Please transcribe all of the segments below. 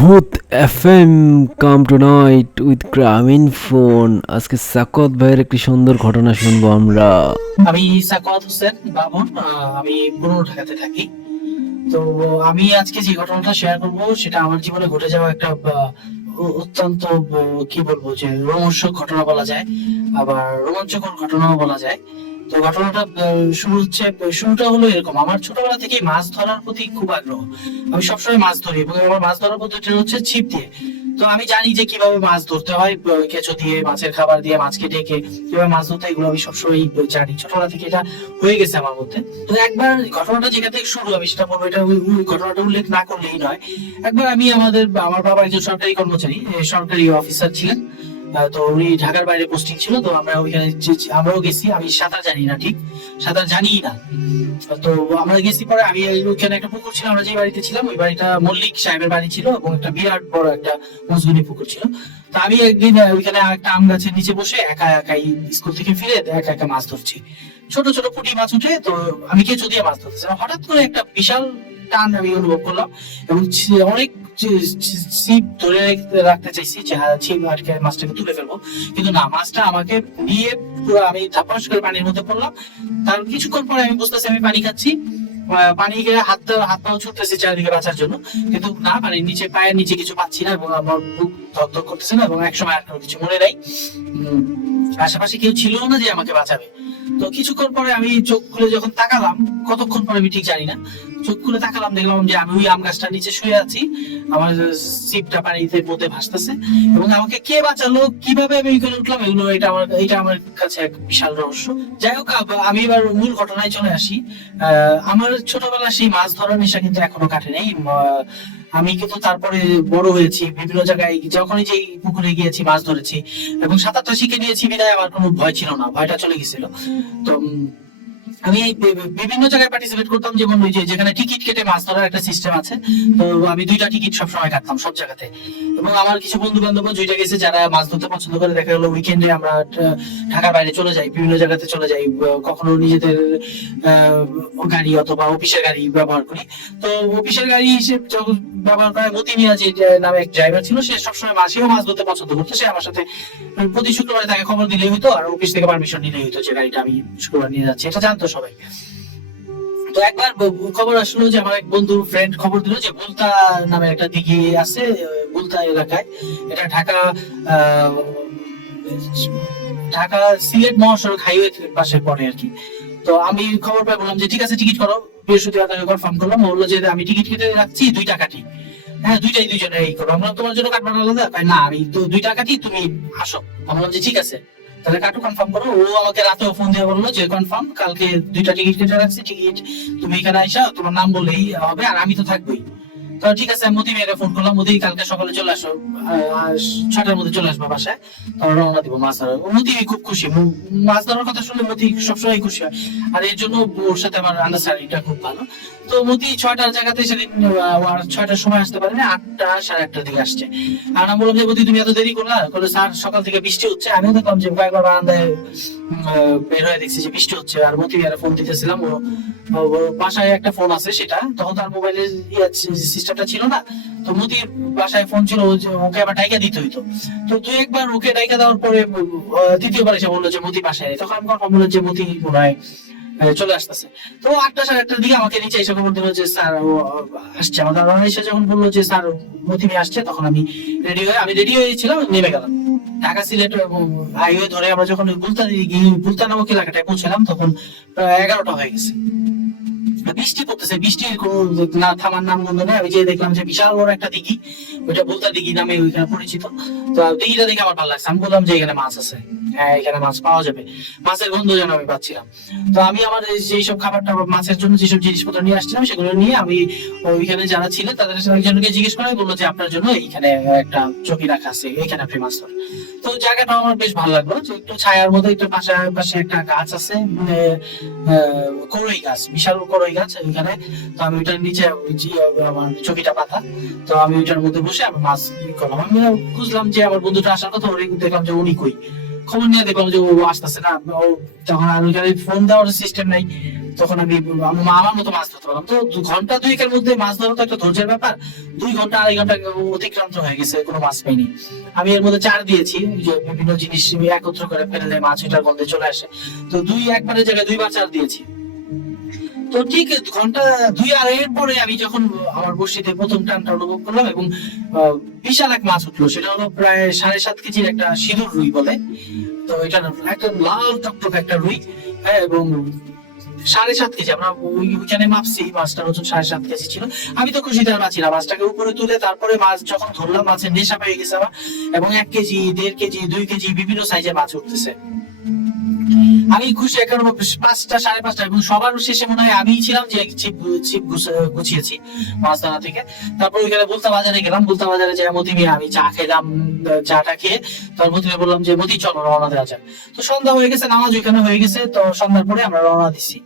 Bhoot FM come tonight with with গ্রামীণ phone আজকে সাকত ভাইয়ের একটি সুন্দর ঘটনা শুনব আমরা। আমি সাকাওয়াত হোসেন বাবন আমি পুরনো ঢাকাতে থাকি। তো আমি আজকে যে ঘটনাটা শেয়ার করব, সেটা আমার জীবনে ঘটে যাওয়া একটা অত্যন্ত কি বলব যে রোমহর্ষক ঘটনা বলা যায়, আবার রোমাঞ্চকর ঘটনাও বলা যায়। তো ঘটনাটা শুরু হচ্ছে, শুরুটা হলো এরকম। আমার ছোটবেলা থেকে মাছ ধরার প্রতি খুব আগ্রহ। আমি সবসময় মাছ ধরি এবং আমার মাছ ধরার পদ্ধতিটা হচ্ছে ছিপ দিয়ে। তো আমি জানি যে কীভাবে মাছ ধরতে হয় কেঁচো দিয়ে, মাছের খাবার দিয়ে, মাছকে ডেকে কীভাবে মাছ ধরতে এগুলো আমি সবসময় জানি। ছোটবেলা থেকে এটা হয়ে গেছে আমার মধ্যে। তো একবার ঘটনাটা যেখান থেকে শুরু আমি সেটা বলব, এটা ঘটনাটা উল্লেখ না করলেই নয়। একবার আমি আমাদের, আমার বাবা একজন সরকারি কর্মচারী সরকারি অফিসার ছিলেন। তো উনি ঢাকার বাইরে পোস্টিং ছিল, তো আমরা ওইখানে আমরাও গেছি, আমি সাঁতার জানি না, ঠিক? সাঁতার জানি না। তো আমরা গেছি পরে, আমি ওইখানে একটা পুকুর ছিল, আমরা যে বাড়িতে ছিলাম, ওই বাড়িটা মল্লিক সাহেবের বাড়ি ছিল এবং একটা বিরাট বড় একটা পুকুর ছিল। তো আমি একদিন ওইখানে একটা আম গাছের নিচে বসে একা একাই স্কুল থেকে ফিরে একা একা মাছ ধরছি। ছোট ছোট পুঁটি মাছ উঠে, তো আমি কেঁচো দিয়ে মাছ ধরতেছিলাম। হঠাৎ করে একটা বিশাল টান আমি অনুভব করলাম এবং অনেক চি- ধরে রাখতে চাইছি যে হ্যাঁ, ছিপ আটকে মাছটাকে তুলে ফেলব। কিন্তু না মাছটা আমাকে নিয়ে পুরো আমি ধাপাস করে পানির মধ্যে পড়লাম। কিছুক্ষণ পরে আমি বুঝতেছি আমি পানি খাচ্ছি। পানি খেয়ে হাত হাত পাও ছুটতেছে চারিদিকে বাঁচার জন্য। কিন্তু না পানির নিচে পায়ের নিচে কিছু পাচ্ছি না এবং আমার বুক ধক করতেছে না এবং এক সময় আর কিছু মনে নাই। আশেপাশে কেউ ছিল না যে আমাকে বাঁচাবে। তো কিছুক্ষণ পরে আমি চোখ খুলে যখন তাকালাম, কতক্ষণ পরে আমি ঠিক জানি না। চোখ খুলে তাকালাম, দেখলাম যে আমি ওই আম গাছটার নিচে শুয়ে আছি। আমার সিপটা পানিতে মধ্যে ভাসতেছে। এবং আমাকে কে বাঁচালো, কীভাবে আমি ওইখানে উঠলাম, এগুলো, এটা আমার এটা আমার কাছে এক বিশাল রহস্য। যাই হোক আমি এবার মূল ঘটনায় চলে আসি। আমার ছোটবেলা সেই মাছ ধরার নেশা কিন্তু এখনও কাটে নাই। আমি কিন্তু তারপরে বড় হয়েছি, বিভিন্ন জায়গায় যখনই যে পুকুরে গিয়েছি, মাছ ধরেছি এবং সাঁতারটা শিখে নিয়েছি বিদায় আমার কোনো ভয় ছিল না, ভয়টা চলে গেছিল। তো আমি বিভিন্ন জায়গায় পার্টিসিপেট করতাম, যেমন ওই যে, যেখানে টিকিট কেটে মাছ ধরার একটা সিস্টেম আছে, তো আমি দুইটা টিকিট সব সময় কাটতাম সব জায়গাতে। এবং আমার কিছু বন্ধু বান্ধব দুইটা গেছে যারা মাছ ধরতে পছন্দ করে, দেখা গেলো উইকেন্ডে আমরা ঢাকার বাইরে চলে যাই, বিভিন্ন জায়গাতে চলে যাই কখনো নিজেদের গাড়ি অথবা অফিসের গাড়ি ব্যবহার করি। তো অফিসের গাড়ি হিসেবে ব্যবহার মিয়া যে নামে এক ড্রাইভার ছিল, সে সবসময় মাছ ধরতে পছন্দ করতো। সে আমার সাথে প্রতি শুক্রবারে তাকে খবর দিলেই আর অফিস থেকে পারমিশন নিলেই যে গাড়িটা আমি শুক্রবার নিয়ে যাচ্ছি। এটা জানতো সবাই। তো একবার খবর আসলো যে আমার এক বন্ধু ফ্রেন্ড খবর দিল যে বুলতা নামে একটা দিঘি আছে বুলতা এলাকায়। এটা ঢাকা ঢাকা সিলেট মহাসড়ক হাইওয়ে পাশে পড়ে আর কি। তো আমি খবর পাই বললাম যে, ঠিক আছে টিকিট করো। বৃহস্পতিবার তাকে কনফার্ম করলাম বলল যে আমি টিকিট কেটে রাখছি, দুই টাকাটি। হ্যাঁ দুইটাই দুইজনে এই করো আমরা তোমার জন্য কাটবো না আলাদা তাই না? আমি তো দুই টাকাটি, তুমি আসো। বললাম যে ঠিক আছে। তাহলে কাটু কনফার্ম করো। ও আমাকে রাতেও ফোন দিয়ে বলল যে কনফার্ম কালকে দুইটা টিকিট কেটে রাখছি টিকিট তুমি এখানে আইসা তোমার নাম বললেই হবে, আর আমি তো থাকবোই। ঠিক আছে মতি মেয়েকে ফোন করলাম। মতি কালকে সকালে চলে আসো। ছটার মধ্যে চলে আসব বাসায়। রওনা দিব মাছ ধরার। মতি খুব খুশি। মাছ ধরার কথা মতি সবসময় খুশি হয়। আর এর জন্য ওর সাথে আমার আন্ডারস্ট্যান্ডিংটা খুব ভালো। তো মতি ছয়টার জায়গাতে সেদিন ছয়টার সময় আসতে পারে না আটটা, সাড়ে আটটার দিকে আসছে। আর আমি বললাম যে মতি তুমি এত দেরি করলা? বলে স্যার, সকাল থেকে বৃষ্টি হচ্ছে। আমিও দেখলাম যে, কয়েকবার বারান্দায় বের হয়ে দেখছি যে, বৃষ্টি হচ্ছে। আর মতি আর ফোন দিতেছিলাম। ও বাসায় একটা ফোন আছে সেটা। তখন তার মোবাইলের সিস্টেমটা ছিল না তো মতির বাসায় ফোন ছিল ওকে আবার ডাইকা দিতে হইতো। তো তুই একবার ওকে ডাইকা দেওয়ার পরে আহ, দ্বিতীয়বার এসে বলল যে মতি বাসায়। তখন আমি কনফার্ম বলল যে মতি মনে চলে আসতেছে। তো আটটা সাড়ে আটটার দিকে আমাকে নিচে এসে খবর দিল যে স্যার ও আসছে। আমার দাদা এসে যখন বলল যে স্যার মতিমি আসছে তখন আমি রেডি হয়ে আমি রেডি হয়েছিলাম নেমে গেলাম। ঢাকা সিলেট হাইওয়ে ধরে আমরা যখন বুলতা বুলতা নামক এলাকাটায় পৌঁছলাম তখন প্রায় এগারোটা হয়ে গেছে। বৃষ্টি পড়তেছে বৃষ্টির না থামার নাম গন্ধ নেই ওই যে দেখলাম যে বিশাল বড় একটা দিঘি, ওইটা বলতা দিঘি নামে ওইখানে পরিচিত। তো দিঘিটা দেখে আমার ভালো লাগছে। আমি বললাম যে এখানে মাছ আছে। এখানে মাছ পাওয়া যাবে। মাছের গন্ধ যেন আমি পাচ্ছিলাম। তো আমি যেই সব মাছের জন্য যেসব জিনিসপত্র নিয়ে আসছিলাম সেগুলো নিয়ে আমি ওইখানে যারা ছিলেন তাদের একজনকে জিজ্ঞেস বলল যে আপনার জন্য এইখানে একটা চকি রাখা আছে ধরেন। তো জায়গাটা আমার বেশ ভালো লাগল যে একটু ছায়ার মধ্যে একটু একটা গাছ আছে উম, করই গাছ বিশাল করই গাছ এখানে তো আমি ওইটার নিচে আমার চকিটা পাতা তো আমি ওইটার মধ্যে বসে আমি মাছ করলাম। আমি খুঁজলাম যে আমার বন্ধুটা আসার কথা দেখলাম যে উনি কই। খবর নিয়ে দেখলাম যে ও আসতেছে না। ও তখন আর ওইখানে ফোন দেওয়ার সিস্টেম নাই, তখন আমি মা- আমার মতো মাছ ধরতে পারলাম। তো ঘণ্টা মধ্যে মাছ ধরা তো একটা ধৈর্যের ব্যাপার। দুই ঘণ্টা, আড়াই ঘণ্টা অতিক্রান্ত হয়ে গেছে, কোনো মাছ পাইনি। আমি এর মধ্যে চার দিয়েছি যে বিভিন্ন জিনিস একত্র করে ফেললে মাছ ওইটার গন্ধে চলে আসে। তো দুই একবারের জায়গায় দুইবার চার দিয়েছি। তো ঠিক ঘণ্টা দুই আড়াইয়ের পরে আমি যখন আমার বসিতে প্রথম টানটা অনুভব করলাম এবং বিশাল এক মাছ উঠল, সেটা হলো প্রায় সাড়ে সাত কেজির একটা সিঁদুর রুই বলে। তো এটা একটা লাল টকটক একটা রুই হ্যাঁ এবং সাড়ে সাত কেজি, আমরা ওইখানে মাপছি, মাছটার ওজন সাড়ে সাত কেজি ছিল। আমি তো খুশিতে বাঁচি না, মাছটাকে উপরে তুলে তারপরে মাছ যখন ধরলাম, মাছের নেশা পেয়ে গেছে আমার, এবং এক কেজি, দেড় কেজি, দুই কেজি বিভিন্ন সাইজের মাছ উঠতেছে। আমি খুশি কারণ পাঁচটা, সাড়ে পাঁচটা, এবং সবার শেষে মনে হয় আমি ছিলাম যে ছিপ ছিপ গুছিয়েছি মাছ ধরা থেকে। তারপর ওইখানে বুলতা বাজারে গেলাম বুলতা বাজারে যে মতি মিয়া, আমি চা খেলাম, চাটা খেয়ে তারপর মতি বললাম যে, মতি, চলো রওনা দেওয়া যাক। তো সন্ধ্যা হয়ে গেছে, নামাজ ওইখানে হয়ে গেছে, তো সন্ধ্যার পরে আমরা রওনা দিছি।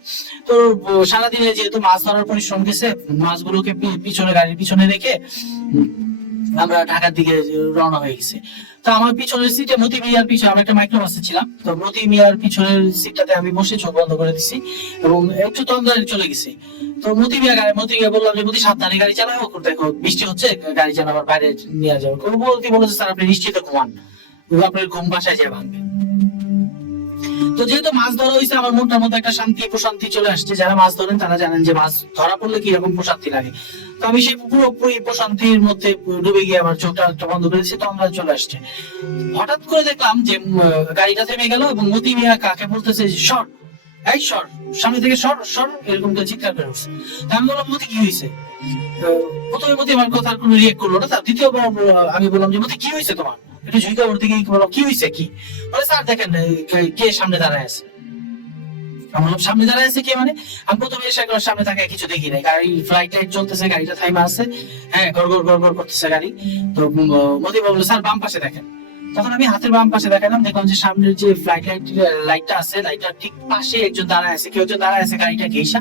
তো, সারাদিনে যেহেতু মাছ ধরার পরিশ্রম গেছে, মাছগুলোকে পিছনে, গাড়ির পিছনে রেখে আমরা ঢাকার দিকে রওনা হয়ে গেছি। তো আমার পিছনের সিটে মতি মিয়ার পিছনে আমি একটা মাইক্রো বাসে ছিলাম, তো মতি মিয়ার পিছনের সিটটাতে আমি বসে চোখ বন্ধ করে দিছি এবং একটু তন্দ্রায় চলে গেছি। তো মতি মিয়া গাড়ি মতি মিয়া বললাম যে, মতি, সাবধানে গাড়ি চালাও দেখো বৃষ্টি হচ্ছে, গাড়ি চালাবার বাইরে নিয়ে যাব বলতে বলেছে, স্যার, আপনি নিশ্চিত ঘুমান। আপনার ঘুম বাসায় ভাঙবে। তো যেহেতু মাছ ধরা হয়েছে আমার মনটার মধ্যে একটা শান্তি, প্রশান্তি চলে আসছে। যারা মাছ ধরেন, তারা জানেন যে মাছ ধরা পড়লে কি রকম প্রশান্তি লাগে। তো আমি সেই পুরোপুরি প্রশান্তির মধ্যে ডুবে গিয়ে আমার চোখটা একটা বন্ধ করেছি তো আমরা চলে আসছে। হঠাৎ করে দেখলাম যে গাড়িটা থেমে গেল এবং মতি মিয়া কাকে বলতেছে সর, এই সর, সামনে থেকে সর সর, এরকম করে চিৎকার করে উঠছে। আমি বললাম, মতি, কি হয়েছে প্রথমে মতি আমার কথার কোনো রিয়েক্ট করল না। তার দ্বিতীয়বার আমি বললাম যে, মতি, কি হয়েছে তোমার? একটু ঝুঁকা বললাম কি হয়েছে কি বলে স্যার দেখেন কে- সামনে দাঁড়ায় আছে? আমি বললাম, সামনে দাঁড়ায় আছে কে মানে? আমি প্রথমে এসে সামনে কিছু দেখি নাই। গাড়ি ফ্লাইট লাইট চলতেছে গাড়িটা থাইমা আছে। হ্যাঁ গড় গড় গড় গড় করতেছে গাড়ি। তো বলল স্যার বাম পাশে দেখেন। তখন আমি হাতের বাম পাশে দেখালাম দেখলাম যে সামনের যে ফ্লাইট লাইট লাইটটা আছে লাইটটা ঠিক পাশে একজন দাঁড়ায় আছে কেউ দাঁড়ায় আছে গাড়িটা ঘেসা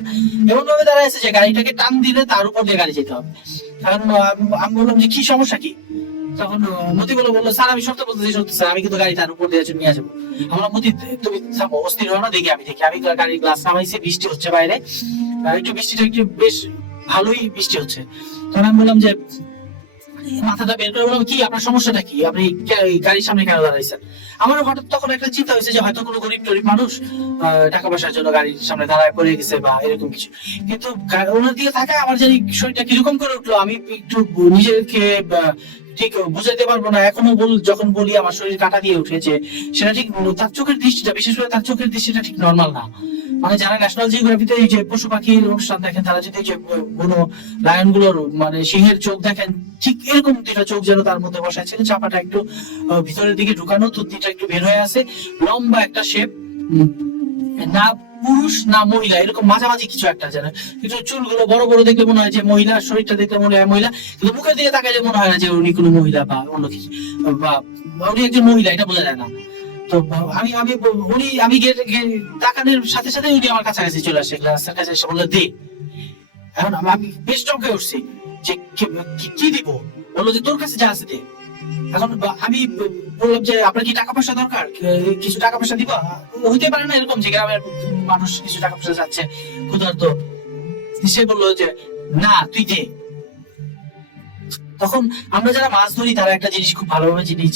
এমন ভাবে দাঁড়ায় আছে যে গাড়িটাকে টান দিলে তার উপর দিয়ে গাড়ি যেতে হবে। কারণ আমি বললাম যে কি সমস্যা কি? তখন মতি বলে বলল, স্যার, আমি স্যার, আমি কিন্তু গাড়ি তার উপর দিয়ে নিয়ে যাব। আমরা, মতি, তুমি অস্থির না, দেখি, আমি দেখি। আমি গাড়ির গ্লাস নামাইছি বৃষ্টি হচ্ছে বাইরে। একটু বৃষ্টিটা একটু বেশ ভালোই বৃষ্টি হচ্ছে। তখন আমি বললাম যে, মাথাটা বের করে বললাম, কি, আপনার সমস্যাটা কি? আপনি গাড়ির সামনে কেন দাঁড়াইছেন আমার হঠাৎ তখন একটা চিন্তা হয়েছে যে, হয়তো কোনো গরিব টরিব মানুষ টাকা পয়সার জন্য গাড়ির সামনে দাঁড়ায় পড়ে গেছে বা এরকম কিছু। কিন্তু ওনার দিকে থাকা আমার জানি শরীরটা কীরকম করে উঠল, আমি একটু নিজেকে ঠিক বুঝাইতে পারব না। এখনও বল, যখন বলি আমার শরীর কাটা দিয়ে উঠেছে, সেটা ঠিক তার চোখের দৃষ্টিটা, বিশেষ করে তার চোখের দৃষ্টিটা ঠিক নর্মাল না। মানে যারা ন্যাশনাল জিওগ্রাফিতে এই যে পশু পাখির অনুষ্ঠান দেখেন, তারা যদি যে কোনো লায়নগুলোর মানে সিংহের চোখ দেখেন, ঠিক এরকম দুটা চোখ যেন তার মধ্যে বসায় ছিল চাপাটা একটু ভিতরের দিকে ঢুকানো তুত্তিটা একটু বের হয়ে আছে লম্বা একটা শেপ না পুরুষ, না মহিলা, এরকম মাঝামাঝি কিছু একটা যেন। কিন্তু চুলগুলো বড় বড় দেখলে মনে হয় যে মহিলা, শরীরটা দেখলে মনে হয় মহিলা, কিন্তু মুখের দিকে তাকালে মনে হয় না যে উনি কোনো মহিলা বা অন্য কিছু, বা উনি একজন মহিলা, এটা বোঝা যায় না। তো আমি আমি, উনি, আমি তাকানোর সাথে সাথে উনি আমার কাছাকাছি চলে আসে গ্লাসের কাছে এসে বলল, দে। এখন আমি বেশ চমকে উঠছি যে কি দিব? বলল যে, তোর কাছে যা আছে দে। এখন আমি বললাম যে আপনার কি টাকা পয়সা দরকার? কিছু টাকা পয়সা দিবা? হইতে পারে না এরকম যে গ্রামের মানুষ কিছু টাকা পয়সা যাচ্ছে, ক্ষুধার্ত। সে বলল যে, না, তুই দে। তখন আমরা যারা মাছ ধরি, তারা একটা জিনিস খুব ভালোভাবে জিনিস